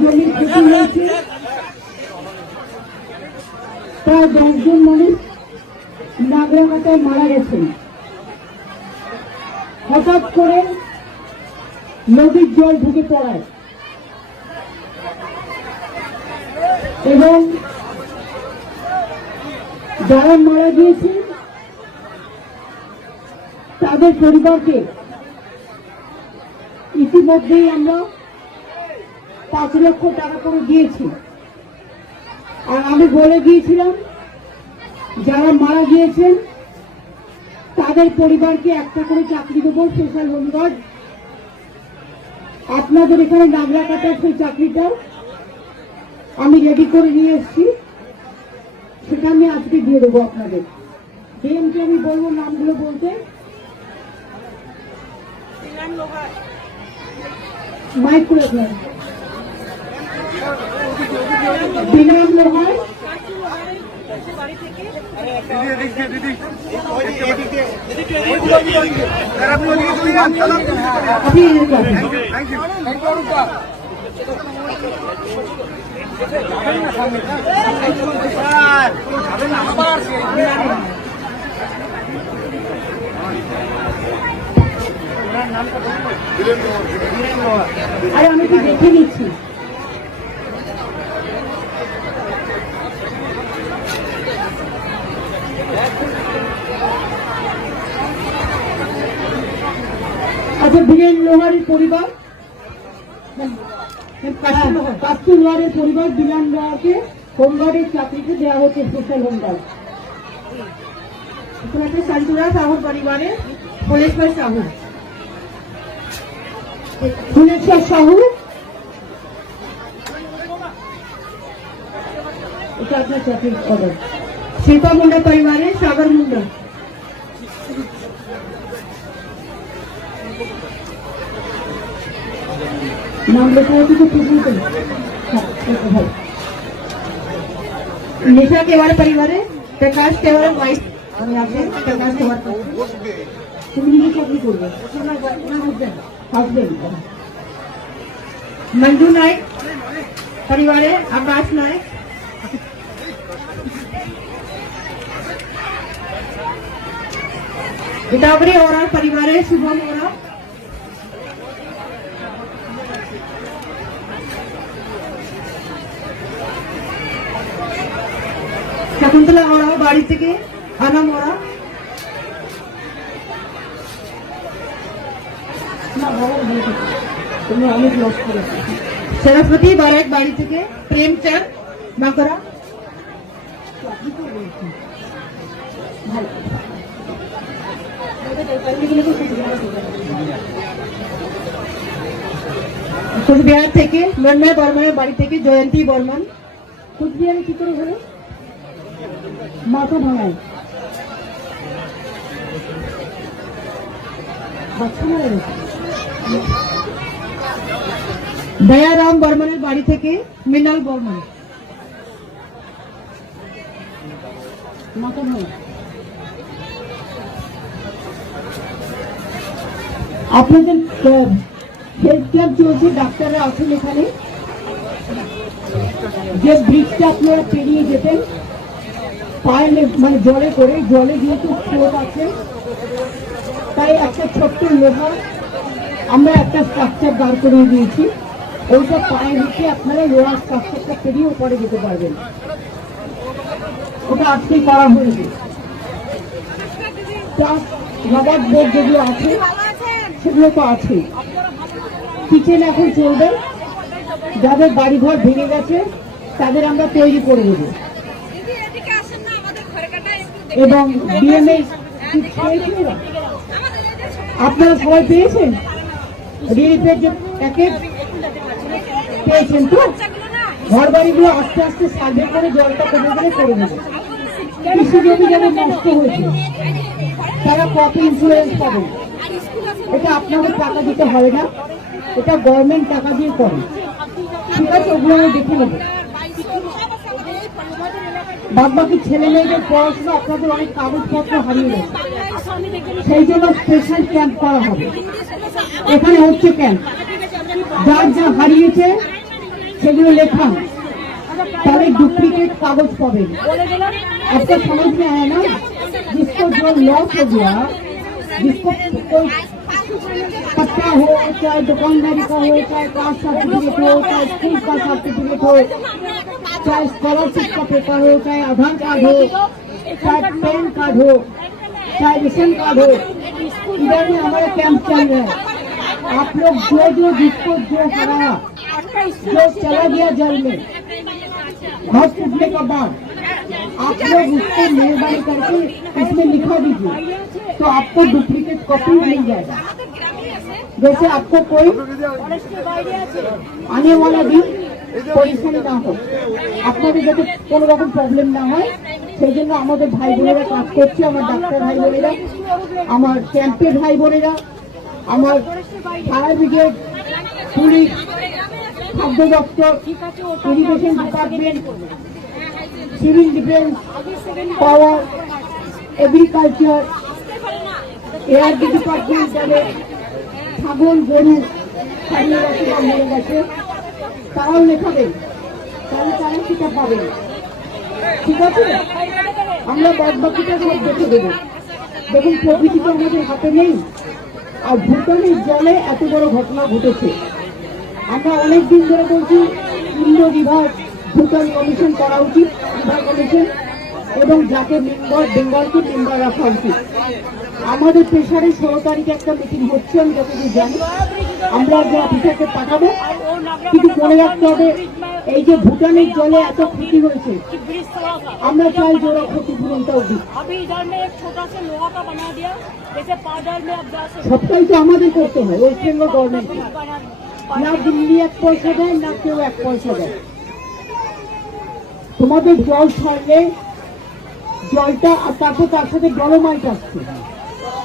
জমির ক্ষতি হয়েছে। প্রায় দশজন মানুষ নাগরাঘাটায় মারা গেছেন। হঠাৎ করে নদীর জল ঢুকে পড়ায়। এবং যারা মারা গিয়েছে তাদের পরিবারকে ইতিমধ্যেই আমরা পাঁচ লক্ষ টাকা করে দিয়েছি। আর আমি বলে গিয়েছিলাম যারা মারা গিয়েছেন তাদের পরিবারকে একটা করে চাকরি দেবো স্পেশাল হোমগার্ড আপনাদের এখানে নাগরা কাটার সেই চাকরিটা আমি রেডি করে নিয়ে এসেছি। সেটা আমি আজকে দিয়ে দেবো আপনাদের। ডিএমকে আমি বলব নামগুলো বলতে। মাইক করে আপনার। আমি কি দেখে নিচ্ছি? আচ্ছা বীরেন লোহারি পরিবার? পাঁচশো লোহারের পরিবার বিরান লোহাকে হোমগার্ডের চাকরিতে দেওয়া হচ্ছে স্পেশাল হোমগার্ড। এটা শিল্পা মুন্ডা পরিবারের সাগর মুন্ডা। নাম লেখা আছে তো ঠিক মতো হ্যাঁ এটা ভালো निशा केवाड़ परिवार प्रकाश केवाड़ वाइफ प्रकाश केवाड़ তুমি নিজে চাকরি করবে হাজবেন্ড मंजू नायक परिवार आकाश नायक गोदावरी और परिवार शुभम और শকুন্তলা ওরাও বাড়ি থেকে আনাম ওরা তোমরা অনেক বাড়ি থেকে প্রেম চান বাঁকড়া থেকে, মন্ময় বর্মায় বাড়ি থেকে জয়ন্তী বর্মন। কোচবিহারে কি করে হলো? মাথা ভাঙায়। দয়ারাম বর্মনের বাড়ি থেকে মৃণাল বর্মন। আপনাদের হেলথ ক্যাম্প চলছে, ডাক্তাররা আছেন এখানে। যে ব্রিজটা আপনারা পেরিয়ে যেতেন পায়ে মানে জলে করে, জলে যেহেতু স্রোত আছে, তাই একটা ছোট্ট লোহা আমরা একটা স্ট্রাকচার দাঁড় করিয়ে দিয়েছি। ওইটা পায়ে রেখে আপনারা লোহার স্ট্রাকচারটা পেরিয়ে ওপরে যেতে পারবেন। ওটা আজকেই করা হয়েছে। প্লাস রবার বোর্ড যেগুলো আছে, সেগুলো তো আছে। কিচেন এখন চলবে। যাদের বাড়িঘর ভেঙে গেছে, তাদের আমরা তৈরি করে দেবো দিদি এদিকে আসেন না আমাদের ঘরে কাটা একটু এবং? আপনারা সবাই পেয়েছেন যে প্যাকেজ পেয়েছেন তো ঘর বাড়িগুলো আস্তে আস্তে সার্ভে করে জলটা কমে গেলে করে দেবে কৃষি জমি যেন নষ্ট হয়েছে তারা কত ইন্স্যুরেন্স পাবে এটা আপনাদের টাকা দিতে হবে না এটা গভর্নমেন্ট টাকা দিয়ে করে ঠিক আছে ওগুলো আমি দেখে নেব বাদবাকি ছেলে মেয়েদের পড়াশোনা, আপনাদের অনেক কাগজপত্র হারিয়ে গেছে। সেই জন্য স্পেশাল ক্যাম্প করা হবে। এখানে হচ্ছে ক্যাম্প যার যা হারিয়েছে, সেগুলো লেখা। তাহলে ডুপ্লিকেট কাগজ পাবেন। একটা সমাজ হয় না? ना जिसको जो लॉस हो गया जिसको कोई চাই हो चाहे दुकानदारी का हो चाहे स्कॉलरशिप का पेपर हो चाहे आधार कार्ड हो चाहे पैन कार्ड हो चाहे रेशन कार्ड हो इधर में हमारे कैंप चल रहे है। आप लोग जो जो जिसको जो हरा जो चला गया जल में घर टूटने के बाद आप लोग उसको मेहरबानी करके इसमें लिखा दीजिए तो आपको डुप्लीकेट कॉपी मिल जाएगा। जैसे आपको कोई आने वाला दिन পরিশ্রমী না হোক, আপনাদের যাতে কোনো রকম প্রবলেম না হয় সেই জন্য আমাদের ভাই বোনেরা কাজ করছে, আমার ডাক্তার ভাই বোনেরা আমার ক্যাম্পের ভাই বোনেরা আমার ফায়ার ব্রিগেড, পুলিশ, খাদ্য দপ্তর, irrigation department, civil defence, power, agriculture air department যাবে ছাগল, গরু মরে গেছে। তারাও লেখাবেন তাহলে তারা সেটা পাবেন ঠিক আছে? আমরা বাদ বাকিটা দেখে দেবো। দেখুন, প্রকৃতি তো আমাদের হাতে নেই, আর ভুটানের জলে এত বড় ঘটনা ঘটেছে। আমরা অনেক দিন ধরে বলছি, ইন্দ্র রিভার ভুটান কমিশন করা উচিত রিভার কমিশন, এবং যাকে মেম্বার, বেঙ্গলকে মেম্বার রাখা উচিত। আমাদের পেশারে ষোলো তারিখে একটা মিটিং হচ্ছে, আমি যতদূর জানি। আমরা যে অফিসারকে পাঠাবো, কিন্তু মনে রাখতে হবে, এই যে ভুটানের জলে এত ক্ষতি হয়েছে, আমরা চাই যে ওরা ক্ষতিপূরণটাও দিই সবটাই তো আমাদের করতে হয় ওয়েস্ট বেঙ্গল গভর্নমেন্ট না দিল্লি এক পয়সা দেয়, না কেউ এক পয়সা দেয়। তোমাদের জল ছাড়লে জলটা, আর তারপর তার সাথে জলমাইট আসছে।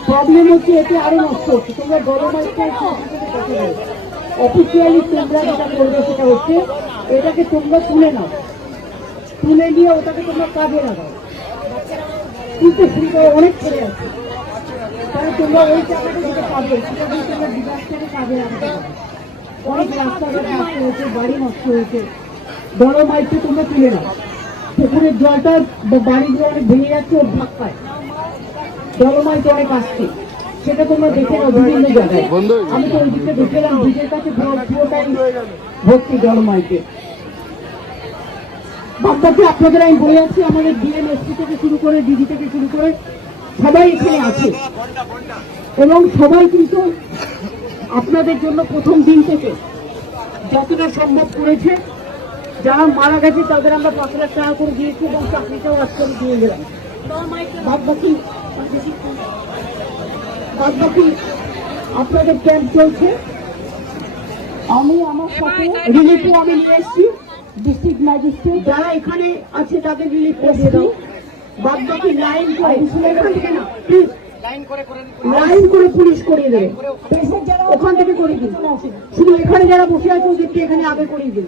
প্রবলেম হচ্ছে, এতে আরও নষ্ট হচ্ছে। তোমরা ডলোমাইটটা অফিসিয়ালি তোমরা যেটা করবে সেটা হচ্ছে, এটাকে তোমরা তুলে নাও। তুলে নিয়ে ওটাকে তোমরা কাজে লাগাও। কিন্তু শুরু করে অনেক ছেলে আছে। তাহলে তোমরা ওই টাকাটা যেটা পাবে সেটা তোমরা কাজে লাগাতে অনেক রাস্তাঘাট নষ্ট হয়েছে, বাড়ি নষ্ট হয়েছে। বড় মাইকটা তোমরা তুলে নাও। পুকুরের জলটা বাড়িগুলো অনেক ভেঙে যাচ্ছে, ওর ভাগ পায় জলমাইট অনেক আসছে সেটা তোমরা দেখে নাও বিভিন্ন জায়গায়। আমি তো ওই দিকে দেখলাম ব্রিজের কাছে পুরো পুরোটাই ভর্তি জলমাইটে বাচ্চাকে আপনাদের আমি বলে যাচ্ছি আমাদের ডিএমএসপি থেকে শুরু করে দিদি থেকে শুরু করে সবাই এখানে আছে। এবং সবাই কিন্তু আপনাদের জন্য প্রথম দিন থেকে যতটা সম্ভব করেছে। যারা মারা গেছে তাদের আমরা পাঁচ লাখ টাকা করে দিয়েছি এবং চাকরিটাও আজকে দিয়ে গেলাম। বাদ বাকি বাদ বাকি আপনাদের ক্যাম্প চলছে। আমি আমার সাথে রিলিফও আমি নিয়ে এসেছি। ডিস্ট্রিক্ট ম্যাজিস্ট্রেট যারা এখানে আছে তাদের রিলিফ দিয়ে দাও। বাদ বাকি লাইন করে প্লিজ লাইন করে পুলিশ করিয়ে দেবে। ওখান থেকে করিয়ে দিন। শুধু এখানে যারা বসে আছে ওদেরকে এখানে আগে করিয়ে দিন।